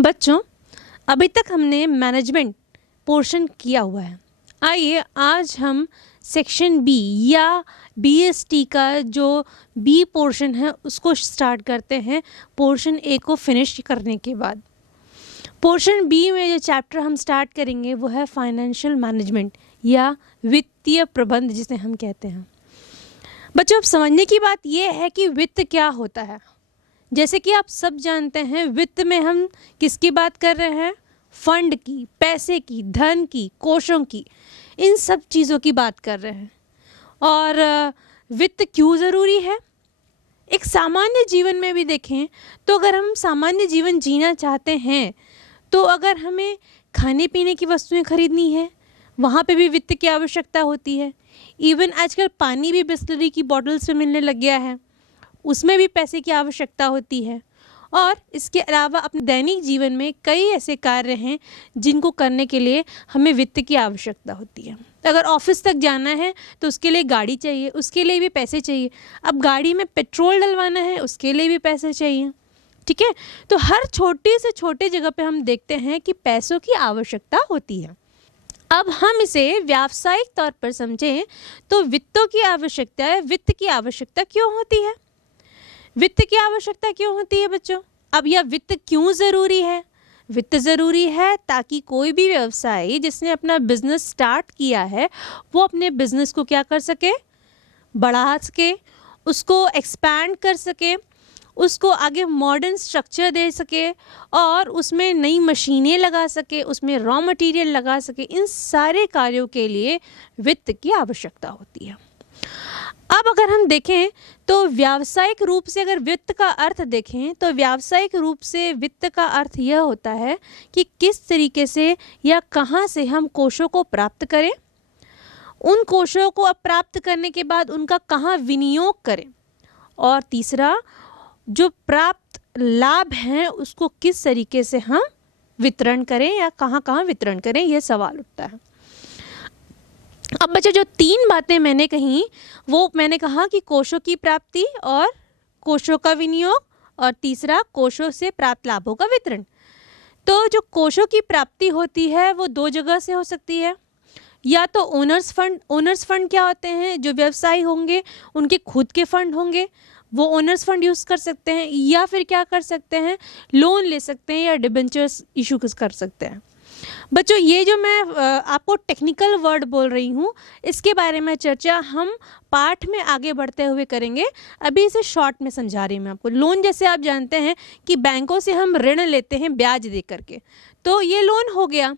बच्चों, अभी तक हमने मैनेजमेंट पोर्शन किया हुआ है। आइए आज हम सेक्शन बी या बीएसटी का जो बी पोर्शन है उसको स्टार्ट करते हैं पोर्शन ए को फिनिश करने के बाद। पोर्शन बी में जो चैप्टर हम स्टार्ट करेंगे वो है फाइनेंशियल मैनेजमेंट या वित्तीय प्रबंध जिसे हम कहते हैं। बच्चों, अब समझने की बात यह है कि वित्त क्या होता है। जैसे कि आप सब जानते हैं, वित्त में हम किसकी बात कर रहे हैं? फंड की, पैसे की, धन की, कोषों की, इन सब चीज़ों की बात कर रहे हैं। और वित्त क्यों ज़रूरी है? एक सामान्य जीवन में भी देखें तो अगर हम सामान्य जीवन जीना चाहते हैं तो अगर हमें खाने पीने की वस्तुएं खरीदनी है, वहाँ पे भी वित्त की आवश्यकता होती है। इवन आजकल पानी भी बिस्लरी की बॉटल्स में मिलने लग गया है, उसमें भी पैसे की आवश्यकता होती है। और इसके अलावा अपने दैनिक जीवन में कई ऐसे कार्य हैं जिनको करने के लिए हमें वित्त की आवश्यकता होती है। अगर ऑफिस तक जाना है तो उसके लिए गाड़ी चाहिए, उसके लिए भी पैसे चाहिए। अब गाड़ी में पेट्रोल डलवाना है, उसके लिए भी पैसे चाहिए। ठीक है, तो हर छोटे से छोटे जगह पे हम देखते हैं कि पैसों की आवश्यकता होती है। अब हम इसे व्यावसायिक तौर पर समझें तो वित्तों की आवश्यकता है। वित्त की आवश्यकता क्यों होती है? वित्त की आवश्यकता क्यों होती है बच्चों? अब यह वित्त क्यों ज़रूरी है? वित्त ज़रूरी है ताकि कोई भी व्यवसायी जिसने अपना बिजनेस स्टार्ट किया है वो अपने बिजनेस को क्या कर सके? बढ़ा सके, उसको एक्सपैंड कर सके, उसको आगे मॉडर्न स्ट्रक्चर दे सके और उसमें नई मशीनें लगा सके, उसमें रॉ मटेरियल लगा सके। इन सारे कार्यों के लिए वित्त की आवश्यकता होती है। अब अगर हम देखें तो व्यावसायिक रूप से अगर वित्त का अर्थ देखें तो व्यावसायिक रूप से वित्त का अर्थ यह होता है कि किस तरीके से या कहाँ से हम कोषों को प्राप्त करें, उन कोषों को अब प्राप्त करने के बाद उनका कहाँ विनियोग करें, और तीसरा जो प्राप्त लाभ हैं उसको किस तरीके से हम वितरण करें या कहाँ कहाँ वितरण करें, यह सवाल उठता है। अब बच्चे, जो तीन बातें मैंने कही वो मैंने कहा कि कोषों की प्राप्ति और कोषों का विनियोग और तीसरा कोषों से प्राप्त लाभों का वितरण। तो जो कोषों की प्राप्ति होती है वो दो जगह से हो सकती है। या तो ओनर्स फंड क्या होते हैं? जो व्यवसायी होंगे उनके खुद के फंड होंगे, वो ओनर्स फंड यूज़ कर सकते हैं, या फिर क्या कर सकते हैं, लोन ले सकते हैं या डिबेंचर्स इशू कर सकते हैं। बच्चों, ये जो मैं आपको टेक्निकल वर्ड बोल रही हूँ इसके बारे में चर्चा हम पाठ में आगे बढ़ते हुए करेंगे। अभी इसे शॉर्ट में समझा रही हूँ मैं आपको। लोन जैसे आप जानते हैं कि बैंकों से हम ऋण लेते हैं ब्याज दे करके, तो ये लोन हो गया।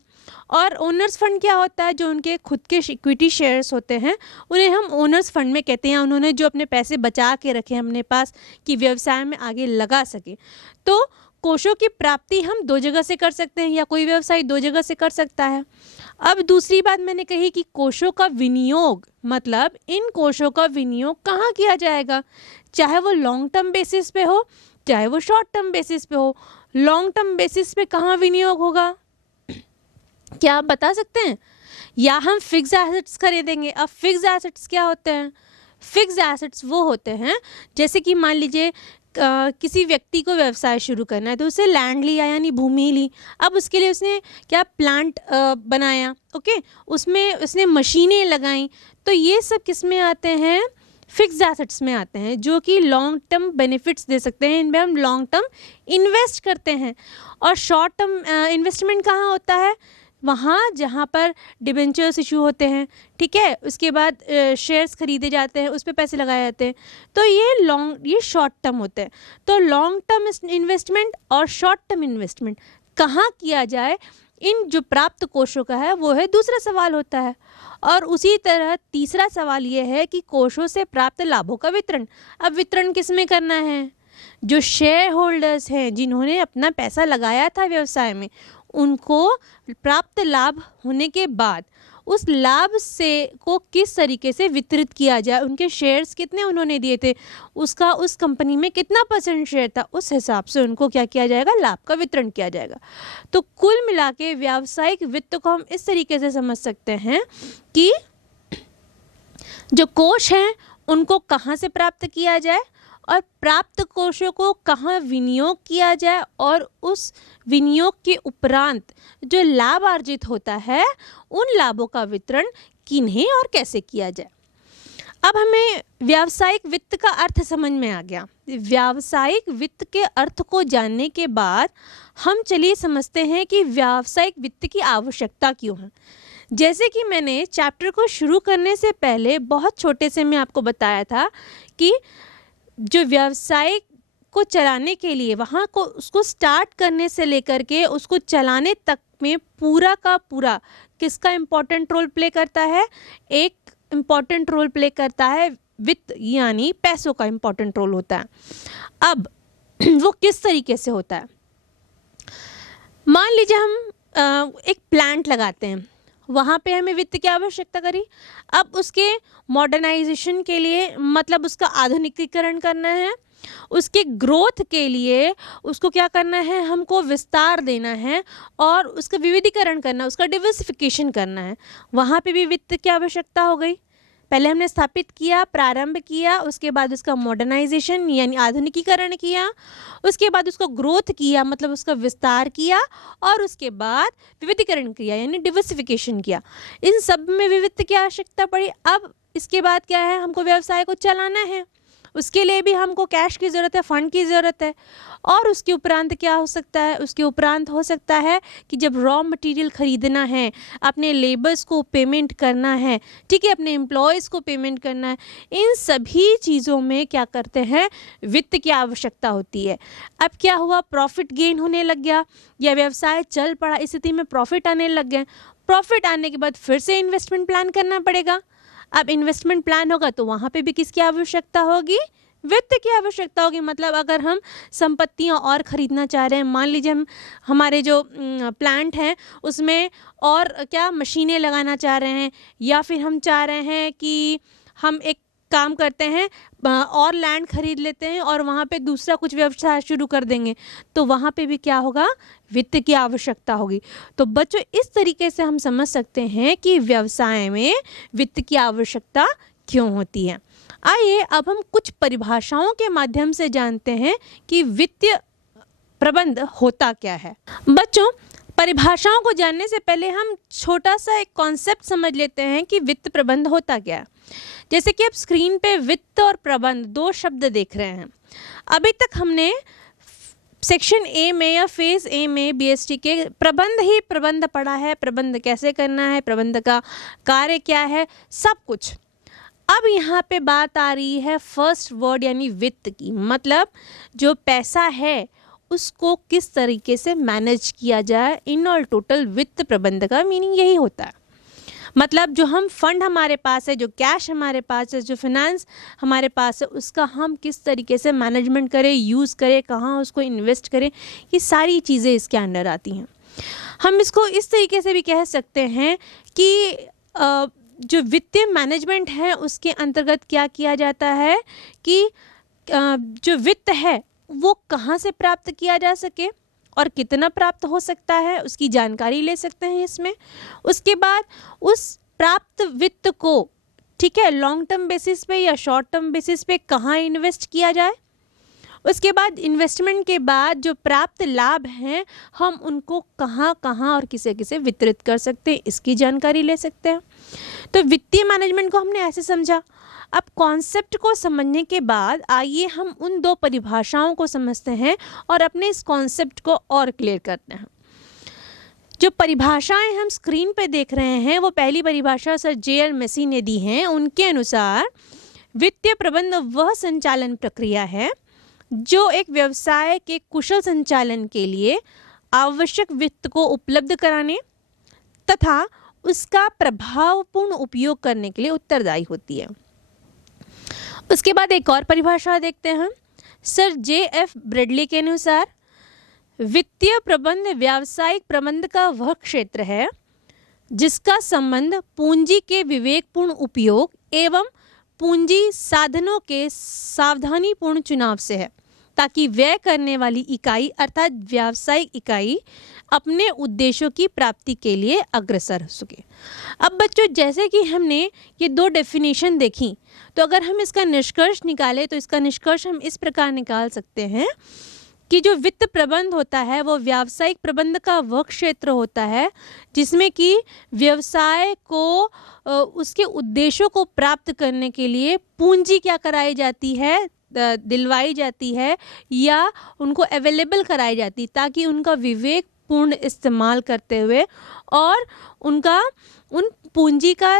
और ओनर्स फंड क्या होता है? जो उनके खुद के इक्विटी शेयर्स होते हैं उन्हें हम ओनर्स फंड में कहते हैं। उन्होंने जो अपने पैसे बचा के रखे हैं अपने पास कि व्यवसाय में आगे लगा सके। तो कोषों की प्राप्ति हम दो जगह से कर सकते हैं या कोई व्यवसायी दो जगह से कर सकता है। अब दूसरी बात मैंने कही कि कोषों का विनियोग, मतलब इन कोषों का विनियोग कहाँ किया जाएगा, चाहे वो लॉन्ग टर्म बेसिस पे हो चाहे वो शॉर्ट टर्म बेसिस पे हो। लॉन्ग टर्म बेसिस पे कहाँ विनियोग होगा, क्या आप बता सकते हैं? या हम फिक्स एसेट्स खरीदेंगे। अब फिक्स एसेट्स क्या होते हैं? फिक्स एसेट्स वो होते हैं जैसे कि मान लीजिए किसी व्यक्ति को व्यवसाय शुरू करना है तो उसे लैंड लिया यानी भूमि ली। अब उसके लिए उसने क्या प्लांट बनाया, ओके, उसमें उसने मशीनें लगाई। तो ये सब किस में आते हैं? फिक्स एसेट्स में आते हैं, जो कि लॉन्ग टर्म बेनिफिट्स दे सकते हैं। इनमें हम लॉन्ग टर्म इन्वेस्ट करते हैं। और शॉर्ट टर्म इन्वेस्टमेंट कहाँ होता है? वहाँ जहाँ पर डिबेंचर्स इशू होते हैं, ठीक है, उसके बाद शेयर्स खरीदे जाते हैं, उस पर पैसे लगाए जाते हैं। तो ये शॉर्ट टर्म होते हैं। तो लॉन्ग टर्म इन्वेस्टमेंट और शॉर्ट टर्म इन्वेस्टमेंट कहाँ किया जाए, इन जो प्राप्त कोषों का है वो है दूसरा सवाल होता है। और उसी तरह तीसरा सवाल ये है कि कोषों से प्राप्त लाभों का वितरण। अब वितरण किस में करना है? जो शेयर होल्डर्स हैं जिन्होंने अपना पैसा लगाया था व्यवसाय में, उनको प्राप्त लाभ होने के बाद उस लाभ से को किस तरीके से वितरित किया जाए, उनके शेयर्स कितने उन्होंने दिए थे, उसका उस कंपनी में कितना % शेयर था, उस हिसाब से उनको क्या किया जाएगा, लाभ का वितरण किया जाएगा। तो कुल मिला के व्यावसायिक वित्त को हम इस तरीके से समझ सकते हैं कि जो कोष हैं उनको कहाँ से प्राप्त किया जाए और प्राप्त कोषों को कहाँ विनियोग किया जाए और उस विनियोग के उपरांत जो लाभ अर्जित होता है उन लाभों का वितरण किन्हें और कैसे किया जाए। अब हमें व्यावसायिक वित्त का अर्थ समझ में आ गया। व्यावसायिक वित्त के अर्थ को जानने के बाद हम चलिए समझते हैं कि व्यावसायिक वित्त की आवश्यकता क्यों है। जैसे कि मैंने चैप्टर को शुरू करने से पहले बहुत छोटे से मैं आपको बताया था कि जो व्यवसाय को चलाने के लिए वहाँ को उसको स्टार्ट करने से लेकर के उसको चलाने तक में पूरा का पूरा किसका इम्पोर्टेंट रोल प्ले करता है? एक इम्पॉर्टेंट रोल प्ले करता है वित्त, यानी पैसों का इम्पॉर्टेंट रोल होता है। अब वो किस तरीके से होता है? मान लीजिए हम एक प्लांट लगाते हैं, वहाँ पे हमें वित्त की आवश्यकता करी। अब उसके मॉडर्नाइजेशन के लिए मतलब उसका आधुनिकीकरण करना है, उसके ग्रोथ के लिए उसको क्या करना है, हमको विस्तार देना है और उसका विविधीकरण करना, उसका डिवर्सिफिकेशन करना है। वहाँ पे भी वित्त की आवश्यकता हो गई। पहले हमने स्थापित किया, प्रारंभ किया, उसके बाद उसका मॉडर्नाइजेशन यानी आधुनिकीकरण किया, उसके बाद उसको ग्रोथ किया मतलब उसका विस्तार किया और उसके बाद विविधीकरण किया यानी डिवर्सिफिकेशन किया। इन सब में भी वित्त की आवश्यकता पड़ी। अब इसके बाद क्या है, हमको व्यवसाय को चलाना है, उसके लिए भी हमको कैश की ज़रूरत है, फंड की ज़रूरत है। और उसके उपरांत क्या हो सकता है? उसके उपरांत हो सकता है कि जब रॉ मटेरियल ख़रीदना है, अपने लेबर्स को पेमेंट करना है, ठीक है, अपने एम्प्लॉयज़ को पेमेंट करना है, इन सभी चीज़ों में क्या करते हैं, वित्त की आवश्यकता होती है। अब क्या हुआ, प्रॉफिट गेन होने लग गया या व्यवसाय चल पड़ा, इस स्थिति में प्रॉफिट आने लग गए। प्रॉफिट आने के बाद फिर से इन्वेस्टमेंट प्लान करना पड़ेगा। अब इन्वेस्टमेंट प्लान होगा तो वहाँ पे भी किसकी आवश्यकता होगी? वित्त की आवश्यकता होगी। मतलब अगर हम संपत्तियाँ और ख़रीदना चाह रहे हैं, मान लीजिए हम हमारे जो प्लांट हैं उसमें और क्या मशीनें लगाना चाह रहे हैं, या फिर हम चाह रहे हैं कि हम एक काम करते हैं और लैंड खरीद लेते हैं और वहाँ पे दूसरा कुछ व्यवसाय शुरू कर देंगे, तो वहाँ पे भी क्या होगा, वित्त की आवश्यकता होगी। तो बच्चों इस तरीके से हम समझ सकते हैं कि व्यवसाय में वित्त की आवश्यकता क्यों होती है। आइए अब हम कुछ परिभाषाओं के माध्यम से जानते हैं कि वित्तीय प्रबंध होता क्या है। बच्चों परिभाषाओं को जानने से पहले हम छोटा सा एक कॉन्सेप्ट समझ लेते हैं कि वित्त प्रबंध होता क्या है। जैसे कि आप स्क्रीन पे वित्त और प्रबंध दो शब्द देख रहे हैं। अभी तक हमने सेक्शन ए में या फेज़ ए में बीएसटी के प्रबंध पढ़ा है, प्रबंध कैसे करना है, प्रबंध का कार्य क्या है, सब कुछ। अब यहाँ पे बात आ रही है फर्स्ट वर्ड यानी वित्त की। मतलब जो पैसा है उसको किस तरीके से मैनेज किया जाए, इन ऑल टोटल वित्त प्रबंध का मीनिंग यही होता है। मतलब जो हम फंड हमारे पास है, जो कैश हमारे पास है, जो फाइनेंस हमारे पास है, उसका हम किस तरीके से मैनेजमेंट करें, यूज़ करें, कहाँ उसको इन्वेस्ट करें, ये सारी चीज़ें इसके अंडर आती हैं। हम इसको इस तरीके से भी कह सकते हैं कि जो वित्तीय मैनेजमेंट है उसके अंतर्गत क्या किया जाता है कि जो वित्त है वो कहाँ से प्राप्त किया जा सके और कितना प्राप्त हो सकता है उसकी जानकारी ले सकते हैं इसमें। उसके बाद उस प्राप्त वित्त को, ठीक है, लॉन्ग टर्म बेसिस पे या शॉर्ट टर्म बेसिस पे कहाँ इन्वेस्ट किया जाए। उसके बाद इन्वेस्टमेंट के बाद जो प्राप्त लाभ हैं हम उनको कहाँ कहाँ और किसे किसे वितरित कर सकते हैं, इसकी जानकारी ले सकते हैं। तो वित्तीय मैनेजमेंट को हमने ऐसे समझा। अब कॉन्सेप्ट को समझने के बाद आइए हम उन दो परिभाषाओं को समझते हैं और अपने इस कॉन्सेप्ट को और क्लियर करते हैं। जो परिभाषाएं हम स्क्रीन पे देख रहे हैं वो पहली परिभाषा सर जे.एल. मेसी ने दी हैं। उनके अनुसार वित्तीय प्रबंध वह संचालन प्रक्रिया है जो एक व्यवसाय के कुशल संचालन के लिए आवश्यक वित्त को उपलब्ध कराने तथा उसका प्रभावपूर्ण उपयोग करने के लिए उत्तरदायी होती है। उसके बाद एक और परिभाषा देखते हैं सर जे.एफ. ब्रेडली के अनुसार वित्तीय प्रबंध व्यावसायिक प्रबंध का वह क्षेत्र है जिसका संबंध पूंजी के विवेकपूर्ण उपयोग एवं पूंजी साधनों के सावधानीपूर्ण चुनाव से है ताकि व्यय करने वाली इकाई अर्थात व्यावसायिक इकाई अपने उद्देश्यों की प्राप्ति के लिए अग्रसर हो सके। अब बच्चों, जैसे कि हमने ये दो डेफिनेशन देखी, तो अगर हम इसका निष्कर्ष निकालें तो इसका निष्कर्ष हम इस प्रकार निकाल सकते हैं कि जो वित्त प्रबंध होता है वो व्यावसायिक प्रबंध का वह क्षेत्र होता है जिसमें कि व्यवसाय को उसके उद्देश्यों को प्राप्त करने के लिए पूंजी क्या कराई जाती है, दिलवाई जाती है या उनको अवेलेबल कराई जाती, ताकि उनका विवेक पूर्ण इस्तेमाल करते हुए और उनका उन पूंजी का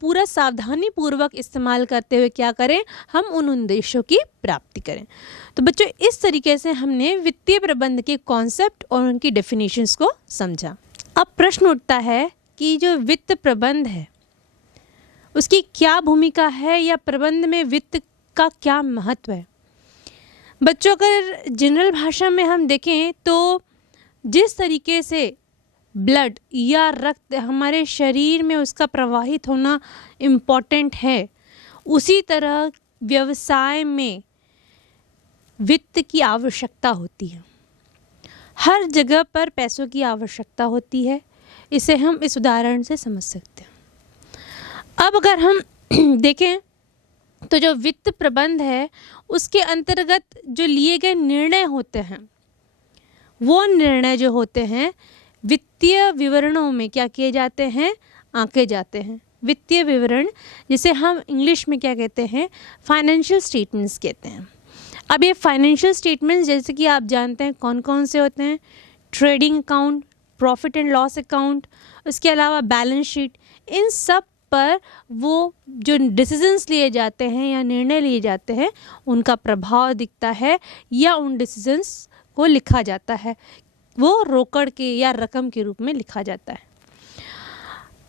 पूरा सावधानी पूर्वक इस्तेमाल करते हुए क्या करें, हम उन उद्देश्यों की प्राप्ति करें। तो बच्चों, इस तरीके से हमने वित्तीय प्रबंध के कॉन्सेप्ट और उनकी डेफिनेशंस को समझा। अब प्रश्न उठता है कि जो वित्त प्रबंध है उसकी क्या भूमिका है या प्रबंध में वित्त का क्या महत्व है। बच्चों, अगर जनरल भाषा में हम देखें तो जिस तरीके से ब्लड या रक्त हमारे शरीर में उसका प्रवाहित होना इम्पॉर्टेंट है, उसी तरह व्यवसाय में वित्त की आवश्यकता होती है। हर जगह पर पैसों की आवश्यकता होती है। इसे हम इस उदाहरण से समझ सकते हैं। अब अगर हम देखें तो जो वित्त प्रबंध है उसके अंतर्गत जो लिए गए निर्णय होते हैं, वो निर्णय जो होते हैं वित्तीय विवरणों में क्या किए जाते हैं, आंके जाते हैं। वित्तीय विवरण जिसे हम इंग्लिश में क्या कहते हैं, फाइनेंशियल स्टेटमेंट्स कहते हैं। अब ये फाइनेंशियल स्टेटमेंट्स जैसे कि आप जानते हैं कौन कौन से होते हैं, trading account, profit and loss account, उसके अलावा बैलेंस शीट, इन सब पर वो जो डिसीजंस लिए जाते हैं या निर्णय लिए जाते हैं उनका प्रभाव दिखता है या उन डिसीजंस को लिखा जाता है, वो रोकड़ के या रकम के रूप में लिखा जाता है।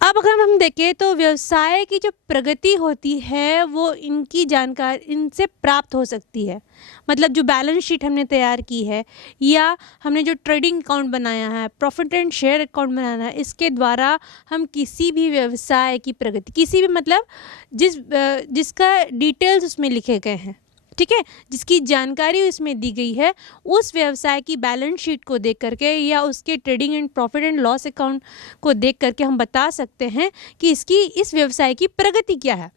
अब अगर हम देखें तो व्यवसाय की जो प्रगति होती है वो इनकी जानकारी इनसे प्राप्त हो सकती है। मतलब जो बैलेंस शीट हमने तैयार की है या हमने जो ट्रेडिंग अकाउंट बनाया है, प्रॉफिट एंड शेयर अकाउंट बनाना है, इसके द्वारा हम किसी भी व्यवसाय की प्रगति, किसी भी मतलब जिसका डिटेल्स उसमें लिखे गए हैं, ठीक है, जिसकी जानकारी इसमें दी गई है, उस व्यवसाय की बैलेंस शीट को देख करके या उसके trading and profit and loss account को देख करके हम बता सकते हैं कि इस व्यवसाय की प्रगति क्या है।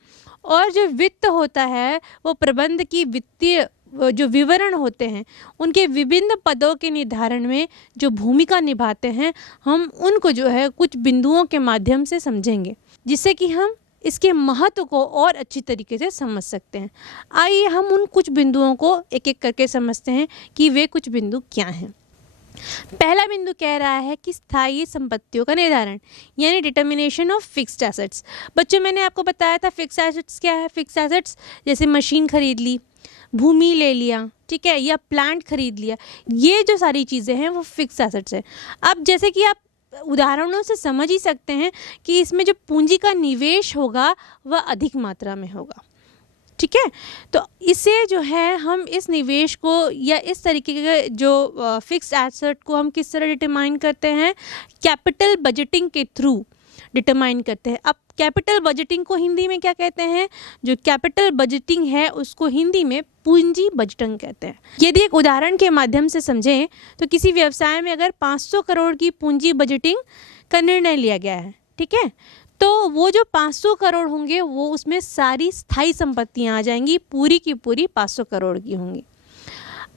और जो वित्त होता है वो प्रबंध की वित्तीय जो विवरण होते हैं उनके विभिन्न पदों के निर्धारण में जो भूमिका निभाते हैं, हम उनको जो है कुछ बिंदुओं के माध्यम से समझेंगे जिससे कि हम इसके महत्व को और अच्छी तरीके से समझ सकते हैं। आइए हम उन कुछ बिंदुओं को एक एक करके समझते हैं कि वे कुछ बिंदु क्या हैं। पहला बिंदु कह रहा है कि स्थायी संपत्तियों का निर्धारण, यानी डिटर्मिनेशन ऑफ फिक्स्ड एसेट्स। बच्चों, मैंने आपको बताया था फिक्स्ड एसेट्स क्या है। फिक्स्ड एसेट्स जैसे मशीन खरीद ली, भूमि ले लिया, ठीक है, या प्लांट खरीद लिया, ये जो सारी चीज़ें हैं वो फिक्स्ड एसेट्स है। अब जैसे कि आप उदाहरणों से समझ ही सकते हैं कि इसमें जो पूंजी का निवेश होगा वह अधिक मात्रा में होगा, ठीक है। तो इसे जो है हम इस निवेश को या इस तरीके के जो फिक्स्ड एसेट को हम किस तरह डिटरमाइन करते हैं, कैपिटल बजटिंग के थ्रू डिटरमाइन करते हैं। अब कैपिटल बजटिंग को हिंदी में क्या कहते हैं, जो कैपिटल बजटिंग है उसको हिंदी में पूंजी बजटिंग कहते हैं। यदि एक उदाहरण के माध्यम से समझें तो किसी व्यवसाय में अगर 500 करोड़ की पूंजी बजटिंग का निर्णय लिया गया है, ठीक है, तो वो जो 500 करोड़ होंगे वो उसमें सारी स्थायी संपत्तियां आ जाएंगी, पूरी की पूरी 500 करोड़ की होंगी।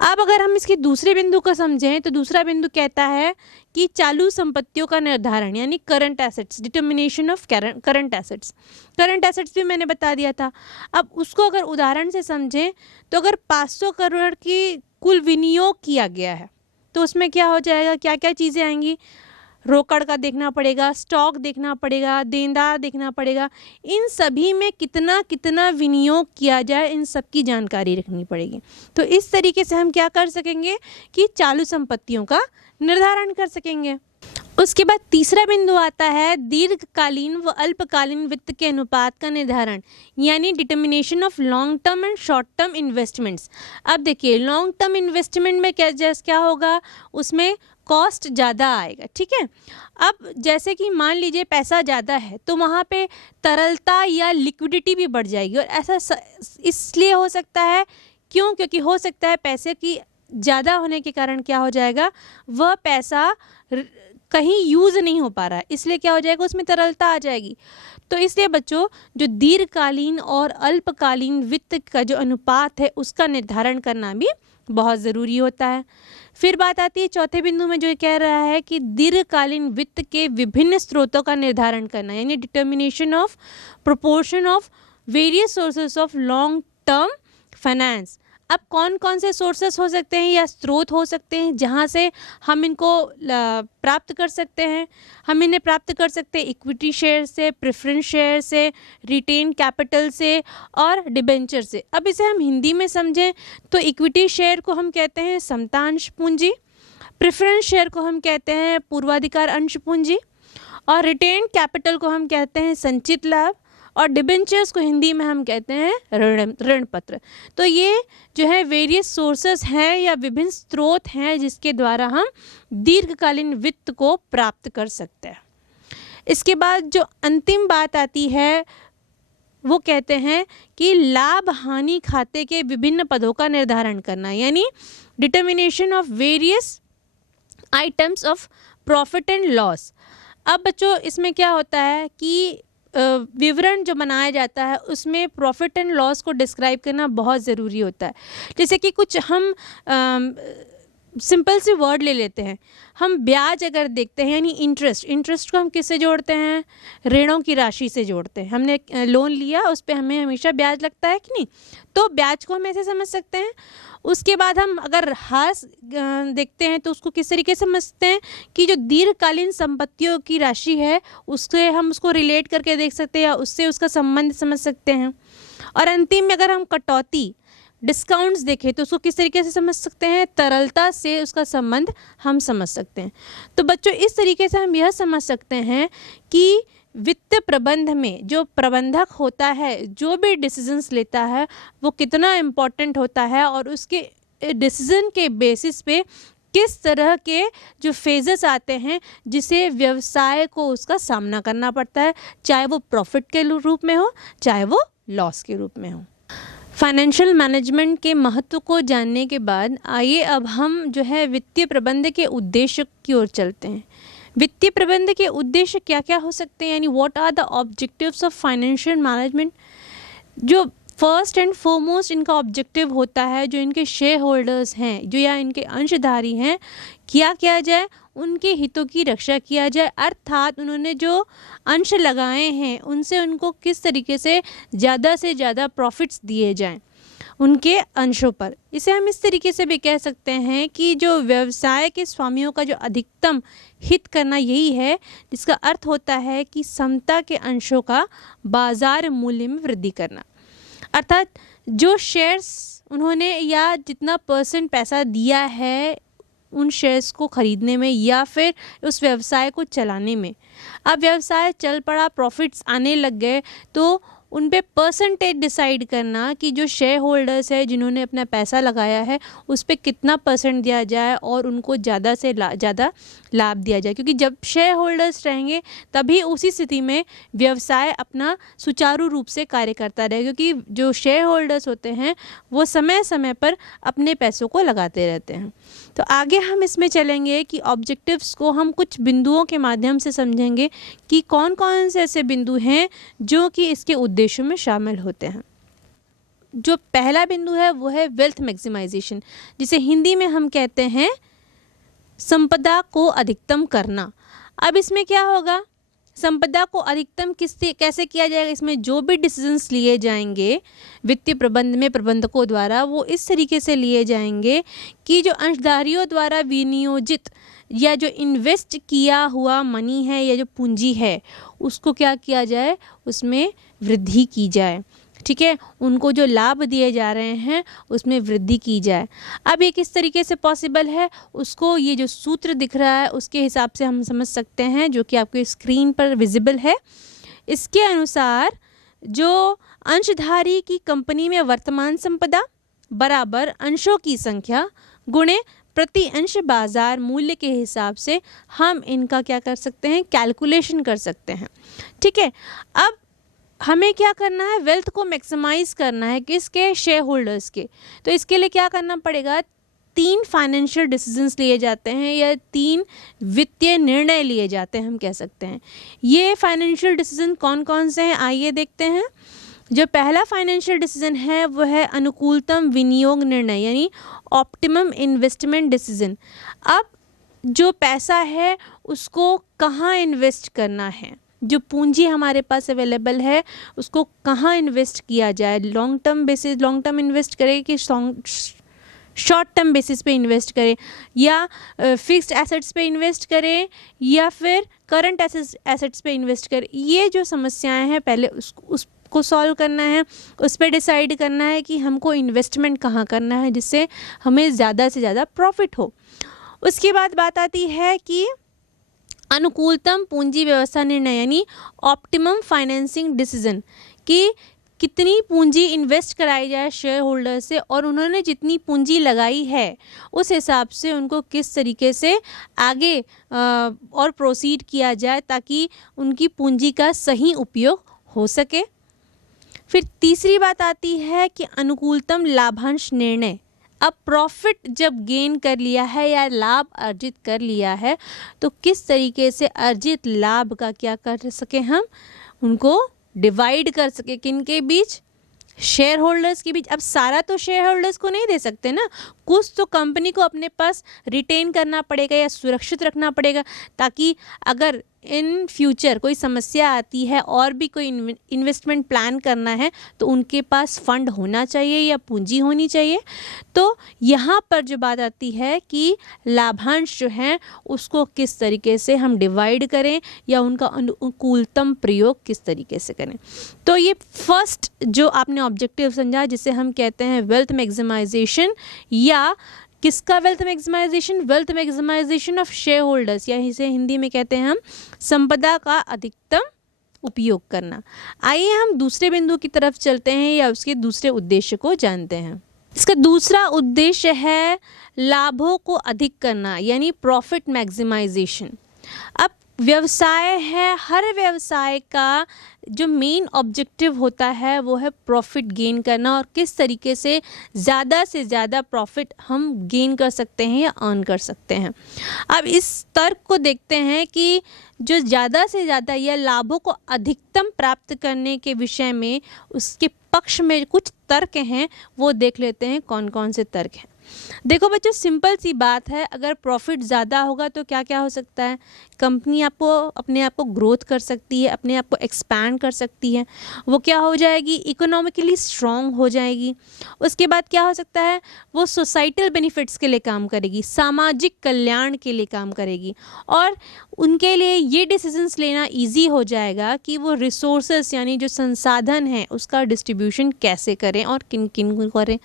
अब अगर हम इसके दूसरे बिंदु को समझें तो दूसरा बिंदु कहता है कि चालू संपत्तियों का निर्धारण, यानी current assets, determination of current assets. Current assets भी मैंने बता दिया था। अब उसको अगर उदाहरण से समझें तो अगर 500 करोड़ की कुल विनियोग किया गया है तो उसमें क्या हो जाएगा, क्या क्या चीज़ें आएंगी, रोकड़ का देखना पड़ेगा, स्टॉक देखना पड़ेगा, देनदार देखना पड़ेगा, इन सभी में कितना कितना विनियोग किया जाए इन सब की जानकारी रखनी पड़ेगी। तो इस तरीके से हम क्या कर सकेंगे कि चालू संपत्तियों का निर्धारण कर सकेंगे। उसके बाद तीसरा बिंदु आता है दीर्घकालीन व अल्पकालीन वित्त के अनुपात का निर्धारण, यानी determination of long term and short term investments. अब देखिए, लॉन्ग टर्म इन्वेस्टमेंट में क्या होगा, उसमें कॉस्ट ज़्यादा आएगा, ठीक है। अब जैसे कि मान लीजिए पैसा ज़्यादा है तो वहाँ पे तरलता या लिक्विडिटी भी बढ़ जाएगी, और ऐसा इसलिए हो सकता है क्योंकि हो सकता है पैसे की ज़्यादा होने के कारण क्या हो जाएगा, वह पैसा कहीं यूज़ नहीं हो पा रहा है, इसलिए क्या हो जाएगा, उसमें तरलता आ जाएगी। तो इसलिए बच्चों जो दीर्घकालीन और अल्पकालीन वित्त का जो अनुपात है उसका निर्धारण करना भी बहुत ज़रूरी होता है। फिर बात आती है चौथे बिंदु में, जो कह रहा है कि दीर्घकालीन वित्त के विभिन्न स्रोतों का निर्धारण करना, यानी determination of proportion of various sources of long term finance. अब कौन कौन से सोर्सेस हो सकते हैं या स्रोत हो सकते हैं जहाँ से हम इनको प्राप्त कर सकते हैं? हम इन्हें प्राप्त कर सकते हैं इक्विटी शेयर से, प्रेफरेंस शेयर से, रिटेन कैपिटल से और डिबेंचर से। अब इसे हम हिंदी में समझें तो इक्विटी शेयर को हम कहते हैं समतांश पूंजी, प्रेफरेंस शेयर को हम कहते हैं पूर्वाधिकार अंश पूंजी, और रिटेन कैपिटल को हम कहते हैं संचित लाभ, और डिबेंचर्स को हिंदी में हम कहते हैं ऋण पत्र। तो ये जो है वेरियस सोर्सेस हैं या विभिन्न स्रोत हैं जिसके द्वारा हम दीर्घकालीन वित्त को प्राप्त कर सकते हैं। इसके बाद जो अंतिम बात आती है वो कहते हैं कि लाभ हानि खाते के विभिन्न पदों का निर्धारण करना, यानी determination of various items of profit and loss. अब बच्चों इसमें क्या होता है कि विवरण जो बनाया जाता है उसमें प्रॉफिट एंड लॉस को डिस्क्राइब करना बहुत ज़रूरी होता है। जैसे कि कुछ हम सिंपल सी वर्ड ले लेते हैं, हम ब्याज अगर देखते हैं यानी इंटरेस्ट को हम किससे जोड़ते हैं, ऋणों की राशि से जोड़ते हैं। हमने लोन लिया, उस पर हमें हमेशा ब्याज लगता है कि नहीं, तो ब्याज को हम ऐसे समझ सकते हैं। उसके बाद हम अगर ह्रास देखते हैं तो उसको किस तरीके से समझते हैं कि जो दीर्घकालीन संपत्तियों की राशि है उससे हम उसको रिलेट करके देख सकते हैं या उससे उसका संबंध समझ सकते हैं। और अंतिम में अगर हम कटौती डिस्काउंट्स देखें तो उसको किस तरीके से समझ सकते हैं, तरलता से उसका संबंध हम समझ सकते हैं। तो बच्चों इस तरीके से हम यह समझ सकते हैं कि वित्त प्रबंध में जो प्रबंधक होता है, जो भी डिसीजंस लेता है वो कितना इम्पोर्टेंट होता है और उसके डिसीजन के बेसिस पे किस तरह के जो फेजेस आते हैं जिसे व्यवसाय को उसका सामना करना पड़ता है, चाहे वो प्रॉफिट के रूप में हो चाहे वो लॉस के रूप में हो। फाइनेंशियल मैनेजमेंट के महत्व को जानने के बाद आइए अब हम जो है वित्तीय प्रबंध के उद्देश्य की ओर चलते हैं। वित्तीय प्रबंध के उद्देश्य क्या क्या हो सकते हैं, यानी what are the objectives of financial management. जो फर्स्ट एंड फॉरमोस्ट इनका ऑब्जेक्टिव होता है, जो इनके शेयर होल्डर्स हैं जो या इनके अंशधारी हैं, क्या किया जाए, उनके हितों की रक्षा किया जाए, अर्थात उन्होंने जो अंश लगाए हैं उनसे उनको किस तरीके से ज़्यादा प्रॉफिट्स दिए जाएं उनके अंशों पर। इसे हम इस तरीके से भी कह सकते हैं कि जो व्यवसाय के स्वामियों का जो अधिकतम हित करना यही है, जिसका अर्थ होता है कि समता के अंशों का बाजार मूल्य में वृद्धि करना। अर्थात जो शेयर्स उन्होंने या जितना परसेंट पैसा दिया है उन शेयर्स को खरीदने में या फिर उस व्यवसाय को चलाने में, अब व्यवसाय चल पड़ा, प्रॉफिट्स आने लग गए, तो उन पे परसेंटेज डिसाइड करना कि जो शेयर होल्डर्स है जिन्होंने अपना पैसा लगाया है उस पे कितना परसेंट दिया जाए और उनको ज़्यादा से ज़्यादा लाभ दिया जाए। क्योंकि जब शेयर होल्डर्स रहेंगे तभी उसी स्थिति में व्यवसाय अपना सुचारू रूप से कार्य करता रहेगा, क्योंकि जो शेयर होल्डर्स होते हैं वो समय समय पर अपने पैसों को लगाते रहते हैं। तो आगे हम इसमें चलेंगे कि ऑब्जेक्टिव्स को हम कुछ बिंदुओं के माध्यम से समझेंगे कि कौन कौन से ऐसे बिंदु हैं जो कि इसके उद्देश्यों में शामिल होते हैं। जो पहला बिंदु है वो है वेल्थ मैक्सिमाइजेशन, जिसे हिंदी में हम कहते हैं संपदा को अधिकतम करना। अब इसमें क्या होगा, संपदा को अधिकतम कैसे किया जाएगा, इसमें जो भी डिसीजंस लिए जाएंगे वित्तीय प्रबंध में प्रबंधकों द्वारा वो इस तरीके से लिए जाएंगे कि जो अंशधारियों द्वारा विनियोजित या जो इन्वेस्ट किया हुआ मनी है या जो पूंजी है उसको क्या किया जाए, उसमें वृद्धि की जाए। ठीक है, उनको जो लाभ दिए जा रहे हैं उसमें वृद्धि की जाए। अब ये किस तरीके से पॉसिबल है, उसको ये जो सूत्र दिख रहा है उसके हिसाब से हम समझ सकते हैं, जो कि आपके स्क्रीन पर विजिबल है। इसके अनुसार जो अंशधारी की कंपनी में वर्तमान संपदा बराबर अंशों की संख्या गुणे प्रति अंश बाजार मूल्य के हिसाब से हम इनका क्या कर सकते हैं, कैलकुलेशन कर सकते हैं। ठीक है, अब हमें क्या करना है, वेल्थ को मैक्सिमाइज करना है, किसके, शेयर होल्डर्स के। तो इसके लिए क्या करना पड़ेगा, 3 फाइनेंशियल डिसीजंस लिए जाते हैं या 3 वित्तीय निर्णय लिए जाते हैं, हम कह सकते हैं। ये फाइनेंशियल डिसीजन कौन कौन से हैं, आइए देखते हैं। जो पहला फाइनेंशियल डिसीजन है वो है अनुकूलतम विनियोग निर्णय, यानी ऑप्टिमम इन्वेस्टमेंट डिसीजन। अब जो पैसा है उसको कहाँ इन्वेस्ट करना है, जो पूंजी हमारे पास अवेलेबल है उसको कहाँ इन्वेस्ट किया जाए, लॉन्ग टर्म इन्वेस्ट करें कि शॉर्ट टर्म बेसिस पे इन्वेस्ट करें, या फिक्स्ड एसेट्स पे इन्वेस्ट करें, या फिर करंट एसेट्स पे इन्वेस्ट करें। ये जो समस्याएं हैं पहले उसको सॉल्व करना है, उस पर डिसाइड करना है कि हमको इन्वेस्टमेंट कहाँ करना है जिससे हमें ज़्यादा से ज़्यादा प्रॉफिट हो। उसके बाद बात आती है कि अनुकूलतम पूंजी व्यवस्था निर्णय, यानी ऑप्टिमम फाइनेंसिंग डिसीजन, कि कितनी पूंजी इन्वेस्ट कराई जाए शेयर होल्डर से और उन्होंने जितनी पूंजी लगाई है उस हिसाब से उनको किस तरीके से आगे और प्रोसीड किया जाए ताकि उनकी पूंजी का सही उपयोग हो सके। फिर तीसरी बात आती है कि अनुकूलतम लाभांश निर्णय। अब प्रॉफिट जब गेन कर लिया है या लाभ अर्जित कर लिया है तो किस तरीके से अर्जित लाभ का क्या कर सके, हम उनको डिवाइड कर सके, किन के बीच, शेयर होल्डर्स के बीच। अब सारा तो शेयर होल्डर्स को नहीं दे सकते ना, कुछ तो कंपनी को अपने पास रिटेन करना पड़ेगा या सुरक्षित रखना पड़ेगा ताकि अगर इन फ्यूचर कोई समस्या आती है और भी कोई इन्वेस्टमेंट प्लान करना है तो उनके पास फंड होना चाहिए या पूंजी होनी चाहिए। तो यहाँ पर जो बात आती है कि लाभांश जो हैं उसको किस तरीके से हम डिवाइड करें या उनका अनुकूलतम प्रयोग किस तरीके से करें। तो ये फर्स्ट जो आपने ऑब्जेक्टिव समझा जिसे हम कहते हैं वेल्थ मैक्सिमाइजेशन, या किसका wealth maximization, wealth maximization of share holders, या इसे हिंदी में कहते हैं हम संपदा का अधिकतम उपयोग करना। आइए हम दूसरे बिंदु की तरफ चलते हैं या उसके दूसरे उद्देश्य को जानते हैं। इसका दूसरा उद्देश्य है लाभों को अधिक करना, यानी प्रॉफिट मैक्सिमाइजेशन। अब व्यवसाय है, हर व्यवसाय का जो मेन ऑब्जेक्टिव होता है वो है प्रॉफिट गेन करना और किस तरीके से ज़्यादा प्रॉफिट हम गेन कर सकते हैं या अर्न कर सकते हैं। अब इस तर्क को देखते हैं कि जो ज़्यादा से ज़्यादा या लाभों को अधिकतम प्राप्त करने के विषय में उसके पक्ष में कुछ तर्क हैं, वो देख लेते हैं कौन कौन से तर्क हैं। देखो बच्चों, सिंपल सी बात है, अगर प्रॉफिट ज़्यादा होगा तो क्या क्या हो सकता है, कंपनी अपने आप को ग्रोथ कर सकती है, अपने आप को एक्सपैंड कर सकती है, वो क्या हो जाएगी, इकोनॉमिकली स्ट्रॉन्ग हो जाएगी। उसके बाद क्या हो सकता है, वो सोसाइटल बेनिफिट्स के लिए काम करेगी, सामाजिक कल्याण के लिए काम करेगी और उनके लिए ये डिसीजंस लेना इजी हो जाएगा कि वो रिसोर्सेस यानी जो संसाधन हैं उसका डिस्ट्रीब्यूशन कैसे करें और किन किन को करें।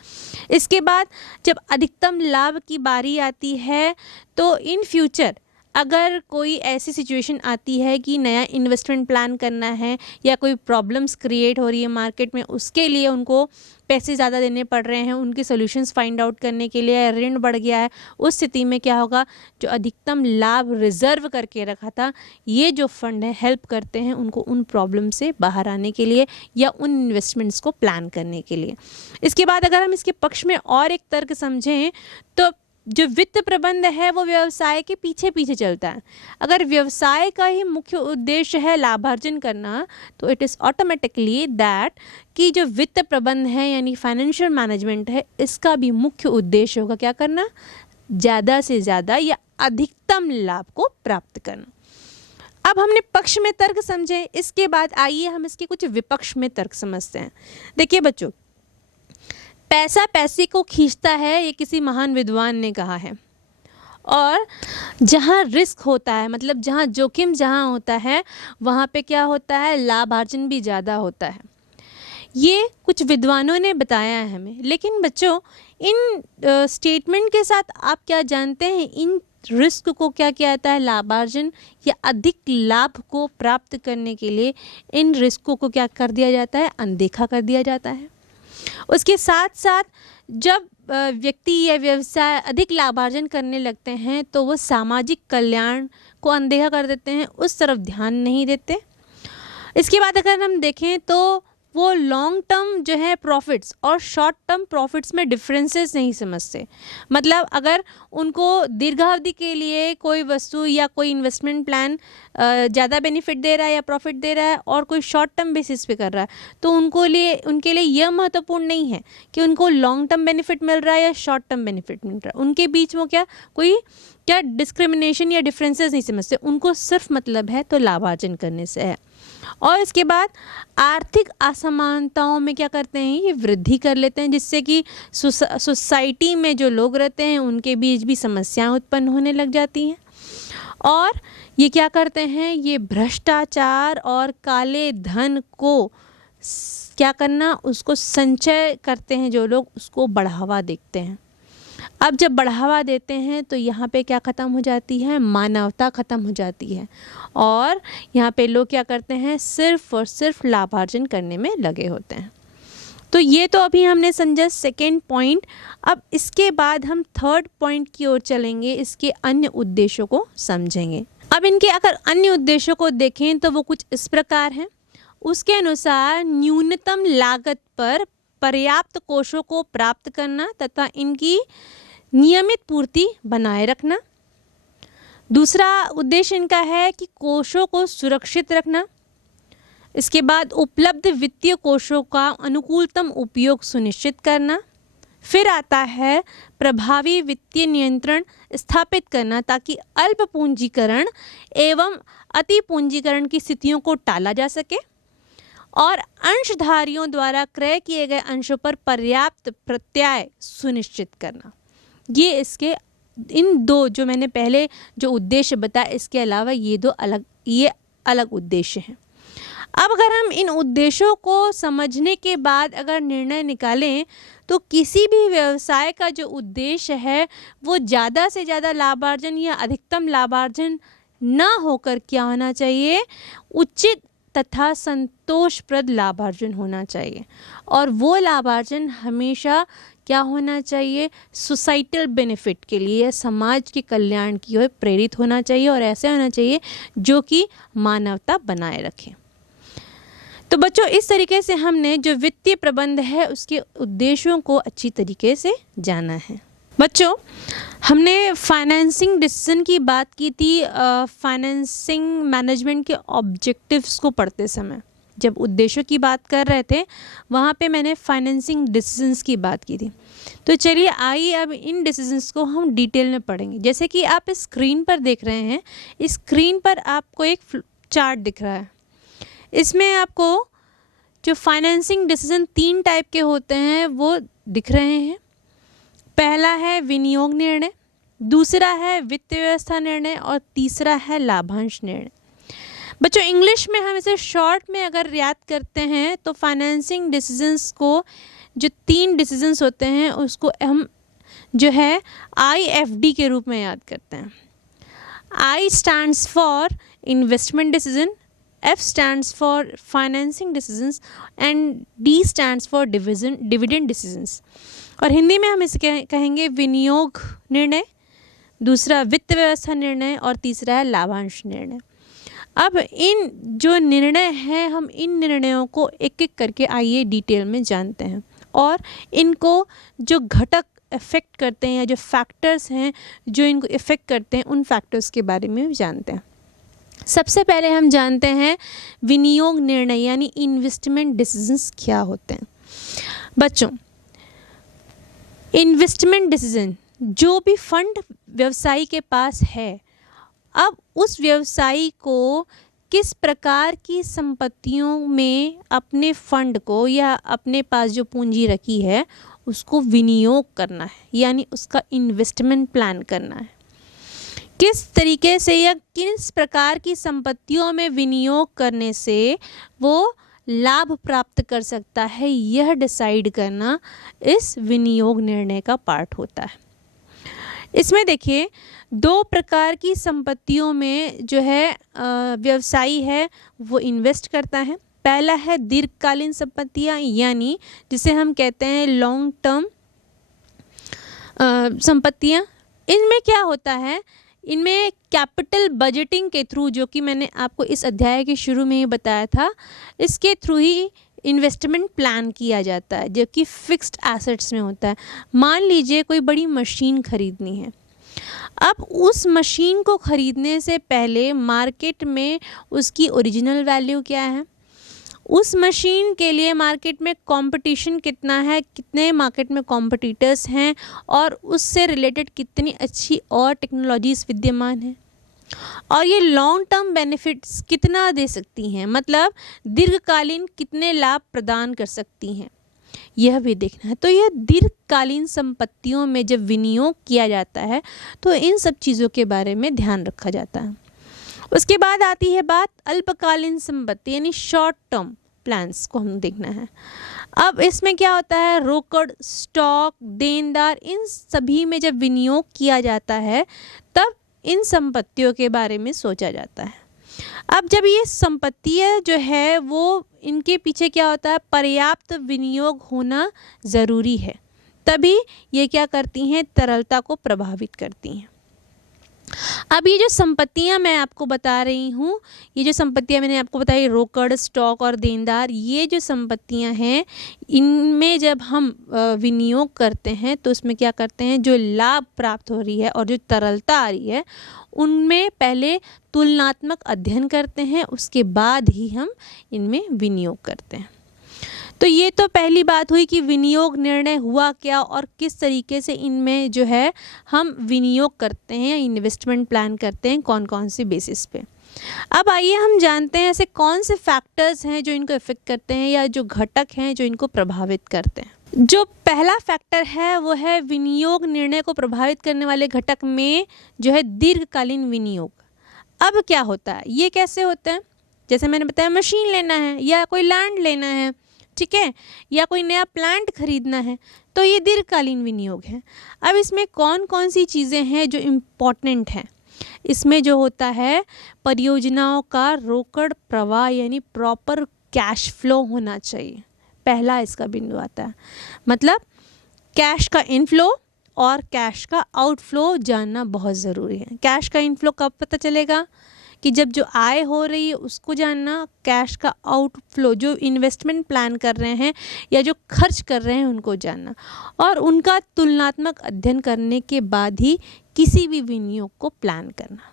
इसके बाद जब अधिकतम लाभ की बारी आती है तो इन फ्यूचर अगर कोई ऐसी सिचुएशन आती है कि नया इन्वेस्टमेंट प्लान करना है या कोई प्रॉब्लम्स क्रिएट हो रही है मार्केट में, उसके लिए उनको पैसे ज़्यादा देने पड़ रहे हैं उनके सॉल्यूशंस फाइंड आउट करने के लिए, ऋण बढ़ गया है, उस स्थिति में क्या होगा, जो अधिकतम लाभ रिजर्व करके रखा था ये जो फंड है हेल्प करते हैं उनको उन प्रॉब्लम से बाहर आने के लिए या उन इन्वेस्टमेंट्स को प्लान करने के लिए। इसके बाद अगर हम इसके पक्ष में और एक तर्क समझें तो जो वित्त प्रबंध है वो व्यवसाय के पीछे पीछे चलता है। अगर व्यवसाय का ही मुख्य उद्देश्य है लाभार्जन करना तो इट इज़ ऑटोमेटिकली दैट कि जो वित्त प्रबंध है यानी फाइनेंशियल मैनेजमेंट है इसका भी मुख्य उद्देश्य होगा क्या करना, ज़्यादा से ज़्यादा या अधिकतम लाभ को प्राप्त करना। अब हमने पक्ष में तर्क समझे, इसके बाद आइए हम इसके कुछ विपक्ष में तर्क समझते हैं। देखिए बच्चों, पैसा पैसे को खींचता है ये किसी महान विद्वान ने कहा है, और जहाँ रिस्क होता है मतलब जहाँ जोखिम जहाँ होता है वहाँ पे क्या होता है, लाभार्जन भी ज़्यादा होता है। ये कुछ विद्वानों ने बताया है हमें। लेकिन बच्चों, इन स्टेटमेंट के साथ आप क्या जानते हैं, इन रिस्क को क्या किया जाता है, लाभार्जन या अधिक लाभ को प्राप्त करने के लिए इन रिस्कों को क्या कर दिया जाता है, अनदेखा कर दिया जाता है। उसके साथ साथ जब व्यक्ति या व्यवसाय अधिक लाभार्जन करने लगते हैं तो वो सामाजिक कल्याण को अनदेखा कर देते हैं, उस तरफ ध्यान नहीं देते। इसके बाद अगर हम देखें तो वो लॉन्ग टर्म जो है प्रॉफिट्स और शॉर्ट टर्म प्रॉफिट्स में डिफरेंसेस नहीं समझते। मतलब अगर उनको दीर्घावधि के लिए कोई वस्तु या कोई इन्वेस्टमेंट प्लान ज़्यादा बेनिफिट दे रहा है या प्रॉफिट दे रहा है और कोई शॉर्ट टर्म बेसिस पे कर रहा है, तो उनके लिए यह महत्वपूर्ण नहीं है कि उनको लॉन्ग टर्म बेनिफिट मिल रहा है या शॉर्ट टर्म बेनिफिट मिल रहा है। उनके बीच में क्या डिस्क्रिमिनेशन या डिफरेंसेस नहीं समझते, उनको सिर्फ मतलब है तो लाभार्जन करने से है। और इसके बाद आर्थिक असमानताओं में क्या करते हैं, ये वृद्धि कर लेते हैं, जिससे कि सोसाइटी में जो लोग रहते हैं उनके बीच भी समस्याएं उत्पन्न होने लग जाती हैं। और ये क्या करते हैं, ये भ्रष्टाचार और काले धन को क्या करना, उसको संचय करते हैं जो लोग, उसको बढ़ावा देखते हैं। अब जब बढ़ावा देते हैं तो यहाँ पे क्या ख़त्म हो जाती है, मानवता ख़त्म हो जाती है और यहाँ पे लोग क्या करते हैं, सिर्फ और सिर्फ लाभार्जन करने में लगे होते हैं। तो ये तो अभी हमने समझा सेकेंड पॉइंट। अब इसके बाद हम थर्ड पॉइंट की ओर चलेंगे, इसके अन्य उद्देश्यों को समझेंगे। अब इनके अगर अन्य उद्देश्यों को देखें तो वो कुछ इस प्रकार हैं। उसके अनुसार न्यूनतम लागत पर पर्याप्त कोषों को प्राप्त करना तथा इनकी नियमित पूर्ति बनाए रखना। दूसरा उद्देश्य इनका है कि कोषों को सुरक्षित रखना। इसके बाद उपलब्ध वित्तीय कोषों का अनुकूलतम उपयोग सुनिश्चित करना। फिर आता है प्रभावी वित्तीय नियंत्रण स्थापित करना ताकि अल्प पूंजीकरण एवं अति पूंजीकरण की स्थितियों को टाला जा सके और अंशधारियों द्वारा क्रय किए गए अंशों पर पर्याप्त प्रत्याय सुनिश्चित करना। ये इसके इन दो जो मैंने पहले जो उद्देश्य बताया, इसके अलावा ये अलग उद्देश्य हैं। अब अगर हम इन उद्देश्यों को समझने के बाद अगर निर्णय निकालें तो किसी भी व्यवसाय का जो उद्देश्य है वो ज़्यादा से ज़्यादा लाभार्जन या अधिकतम लाभार्जन ना होकर क्या होना चाहिए, उचित तथा संतोषप्रद लाभार्जन होना चाहिए। और वो लाभार्जन हमेशा क्या होना चाहिए, सोसाइटल बेनिफिट के लिए, समाज के कल्याण की ओर प्रेरित होना चाहिए और ऐसे होना चाहिए जो कि मानवता बनाए रखे। तो बच्चों, इस तरीके से हमने जो वित्तीय प्रबंध है उसके उद्देश्यों को अच्छी तरीके से जाना है। बच्चों, हमने फाइनेंसिंग डिसीजन की बात की थी फाइनेंसिंग मैनेजमेंट के ऑब्जेक्टिव्स को पढ़ते समय। जब उद्देश्यों की बात कर रहे थे वहाँ पे मैंने फाइनेंसिंग डिसीजंस की बात की थी। तो चलिए आइए अब इन डिसीजंस को हम डिटेल में पढ़ेंगे। जैसे कि आप इस स्क्रीन पर देख रहे हैं, इस स्क्रीन पर आपको एक चार्ट दिख रहा है। इसमें आपको जो फाइनेंसिंग डिसीजन 3 टाइप के होते हैं वो दिख रहे हैं। पहला है विनियोग निर्णय, दूसरा है वित्त व्यवस्था निर्णय और तीसरा है लाभांश निर्णय। बच्चों, इंग्लिश में हम इसे शॉर्ट में अगर याद करते हैं तो फाइनेंसिंग डिसीजंस को जो 3 डिसीजंस होते हैं उसको हम जो है IFD के रूप में याद करते हैं। I stands for investment decision, F stands for financing decisions and D stands for dividend decisions. और हिंदी में हम इसे कहेंगे विनियोग निर्णय, दूसरा वित्त व्यवस्था निर्णय और तीसरा है लाभांश निर्णय। अब इन जो निर्णय हैं हम इन निर्णयों को एक एक करके आइए डिटेल में जानते हैं और इनको जो घटक इफ़ेक्ट करते हैं या जो फैक्टर्स हैं जो इनको इफ़ेक्ट करते हैं उन फैक्टर्स के बारे में भी जानते हैं। सबसे पहले हम जानते हैं विनियोग निर्णय यानी इन्वेस्टमेंट डिसीजंस क्या होते हैं। बच्चों, इन्वेस्टमेंट डिसीजन जो भी फंड व्यवसायी के पास है, अब उस व्यवसायी को किस प्रकार की संपत्तियों में अपने फंड को या अपने पास जो पूंजी रखी है उसको विनियोग करना है, यानी उसका इन्वेस्टमेंट प्लान करना है। किस तरीके से या किस प्रकार की संपत्तियों में विनियोग करने से वो लाभ प्राप्त कर सकता है, यह डिसाइड करना इस विनियोग निर्णय का पार्ट होता है। इसमें देखिए 2 प्रकार की संपत्तियों में जो है व्यवसायी है वो इन्वेस्ट करता है। पहला है दीर्घकालीन संपत्तियां यानी जिसे हम कहते हैं लॉन्ग टर्म संपत्तियां। इनमें क्या होता है, इनमें कैपिटल बजटिंग के थ्रू, जो कि मैंने आपको इस अध्याय के शुरू में ही बताया था, इसके थ्रू ही इन्वेस्टमेंट प्लान किया जाता है जो कि फिक्स्ड एसेट्स में होता है। मान लीजिए कोई बड़ी मशीन खरीदनी है, अब उस मशीन को खरीदने से पहले मार्केट में उसकी ओरिजिनल वैल्यू क्या है, उस मशीन के लिए मार्केट में कंपटीशन कितना है, कितने मार्केट में कॉम्पिटिटर्स हैं और उससे रिलेटेड कितनी अच्छी और टेक्नोलॉजीज विद्यमान है, और ये लॉन्ग टर्म बेनिफिट्स कितना दे सकती हैं, मतलब दीर्घकालीन कितने लाभ प्रदान कर सकती हैं, यह भी देखना है। तो यह दीर्घकालीन संपत्तियों में जब विनियोग किया जाता है तो इन सब चीज़ों के बारे में ध्यान रखा जाता है। उसके बाद आती है बात अल्पकालीन संपत्ति यानी शॉर्ट टर्म प्लान्स को हम देखना है। अब इसमें क्या होता है, रोकड़, स्टॉक, देनदार, इन सभी में जब विनियोग किया जाता है तब इन संपत्तियों के बारे में सोचा जाता है। अब जब ये संपत्तियाँ जो है वो इनके पीछे क्या होता है, पर्याप्त विनियोग होना ज़रूरी है, तभी ये क्या करती हैं, तरलता को प्रभावित करती हैं। अब ये जो संपत्तियां मैं आपको बता रही हूँ, ये जो संपत्तियां मैंने आपको बताई, रोकड़, स्टॉक और देनदार, ये जो संपत्तियां हैं इनमें जब हम विनियोग करते हैं तो उसमें क्या करते हैं, जो लाभ प्राप्त हो रही है और जो तरलता आ रही है उनमें पहले तुलनात्मक अध्ययन करते हैं, उसके बाद ही हम इनमें विनियोग करते हैं। तो ये तो पहली बात हुई कि विनियोग निर्णय हुआ क्या और किस तरीके से इनमें जो है हम विनियोग करते हैं, इन्वेस्टमेंट प्लान करते हैं, कौन कौन से बेसिस पे। अब आइए हम जानते हैं ऐसे कौन से फैक्टर्स हैं जो इनको इफेक्ट करते हैं या जो घटक हैं जो इनको प्रभावित करते हैं। जो पहला फैक्टर है वो है विनियोग निर्णय को प्रभावित करने वाले घटक में जो है दीर्घकालीन विनियोग। अब क्या होता है, ये कैसे होता है, जैसे मैंने बताया मशीन लेना है या कोई लैंड लेना है, ठीक है, या कोई नया प्लांट खरीदना है, तो ये दीर्घकालीन विनियोग है। अब इसमें कौन कौन सी चीज़ें हैं जो इम्पॉर्टेंट हैं, इसमें जो होता है परियोजनाओं का रोकड़ प्रवाह यानी प्रॉपर कैश फ्लो होना चाहिए, पहला इसका बिंदु आता है। मतलब कैश का इनफ्लो और कैश का आउटफ्लो जानना बहुत ज़रूरी है। कैश का इनफ्लो कब पता चलेगा कि जब जो आय हो रही है उसको जानना, कैश का आउटफ्लो जो इन्वेस्टमेंट प्लान कर रहे हैं या जो खर्च कर रहे हैं उनको जानना, और उनका तुलनात्मक अध्ययन करने के बाद ही किसी भी विनियोग को प्लान करना।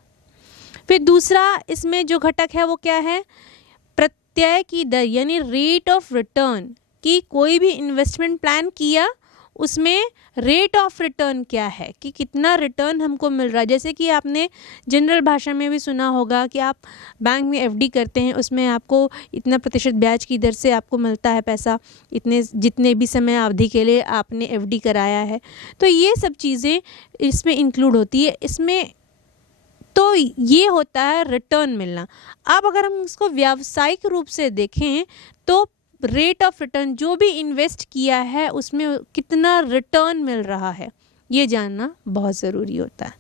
फिर दूसरा इसमें जो घटक है वो क्या है, प्रत्यय की दर यानी रेट ऑफ रिटर्न, कि कोई भी इन्वेस्टमेंट प्लान किया उसमें रेट ऑफ रिटर्न क्या है, कि कितना रिटर्न हमको मिल रहा है। जैसे कि आपने जनरल भाषा में भी सुना होगा कि आप बैंक में एफडी करते हैं, उसमें आपको इतना प्रतिशत ब्याज की दर से आपको मिलता है पैसा, इतने जितने भी समय अवधि के लिए आपने एफडी कराया है। तो ये सब चीज़ें इसमें इंक्लूड होती है। इसमें तो ये होता है रिटर्न मिलना। अब अगर हम इसको व्यावसायिक रूप से देखें तो रेट ऑफ रिटर्न, जो भी इन्वेस्ट किया है उसमें कितना रिटर्न मिल रहा है, ये जानना बहुत ज़रूरी होता है।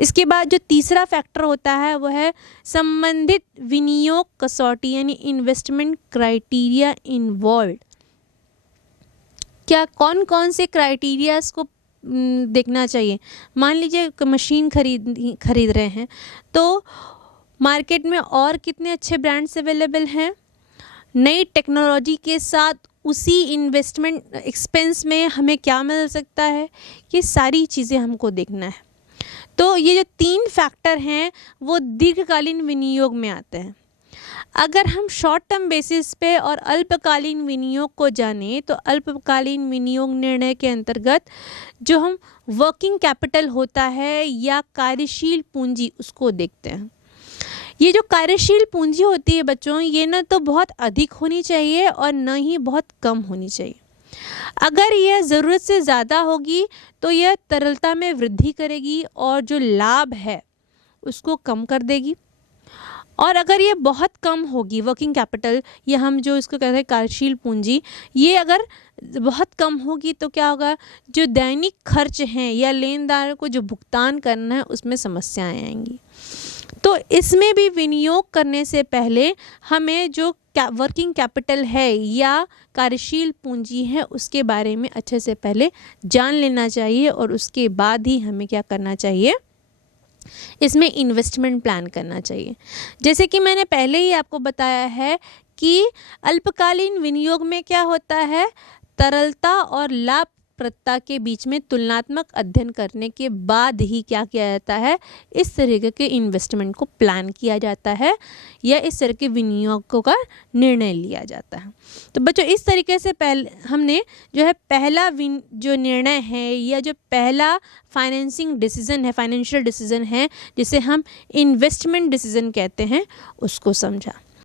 इसके बाद जो तीसरा फैक्टर होता है वो है संबंधित विनियोग कसौटी यानी इन्वेस्टमेंट क्राइटेरिया इन्वॉल्व। क्या कौन कौन से क्राइटेरियाज को देखना चाहिए। मान लीजिए मशीन खरीद रहे हैं तो मार्केट में और कितने अच्छे ब्रांड्स अवेलेबल हैं, नई टेक्नोलॉजी के साथ उसी इन्वेस्टमेंट एक्सपेंस में हमें क्या मिल सकता है, ये सारी चीज़ें हमको देखना है। तो ये जो 3 फैक्टर हैं वो दीर्घकालीन विनियोग में आते हैं। अगर हम शॉर्ट टर्म बेसिस पे और अल्पकालीन विनियोग को जानें तो अल्पकालीन विनियोग निर्णय के अंतर्गत जो हम वर्किंग कैपिटल होता है या कार्यशील पूंजी उसको देखते हैं। ये जो कार्यशील पूंजी होती है बच्चों, ये ना तो बहुत अधिक होनी चाहिए और न ही बहुत कम होनी चाहिए। अगर यह ज़रूरत से ज़्यादा होगी तो यह तरलता में वृद्धि करेगी और जो लाभ है उसको कम कर देगी, और अगर ये बहुत कम होगी वर्किंग कैपिटल या हम जो इसको कहते हैं कार्यशील पूंजी, ये अगर बहुत कम होगी तो क्या होगा, जो दैनिक खर्च हैं या लेनदारों को जो भुगतान करना है उसमें समस्याएं आएंगी। तो इसमें भी विनियोग करने से पहले हमें जो वर्किंग कैपिटल है या कार्यशील पूंजी है उसके बारे में अच्छे से पहले जान लेना चाहिए, और उसके बाद ही हमें क्या करना चाहिए, इसमें इन्वेस्टमेंट प्लान करना चाहिए। जैसे कि मैंने पहले ही आपको बताया है कि अल्पकालीन विनियोग में क्या होता है, तरलता और लाभप्रदता के बीच में तुलनात्मक अध्ययन करने के बाद ही क्या किया जाता है, इस तरीके के इन्वेस्टमेंट को प्लान किया जाता है या इस तरह के विनियोगों का निर्णय लिया जाता है। तो बच्चों इस तरीके से पहले हमने जो है पहला जो निर्णय है या जो पहला फाइनेंसिंग डिसीजन है, फाइनेंशियल डिसीजन है, जिसे हम इन्वेस्टमेंट डिसीजन कहते हैं, उसको समझा।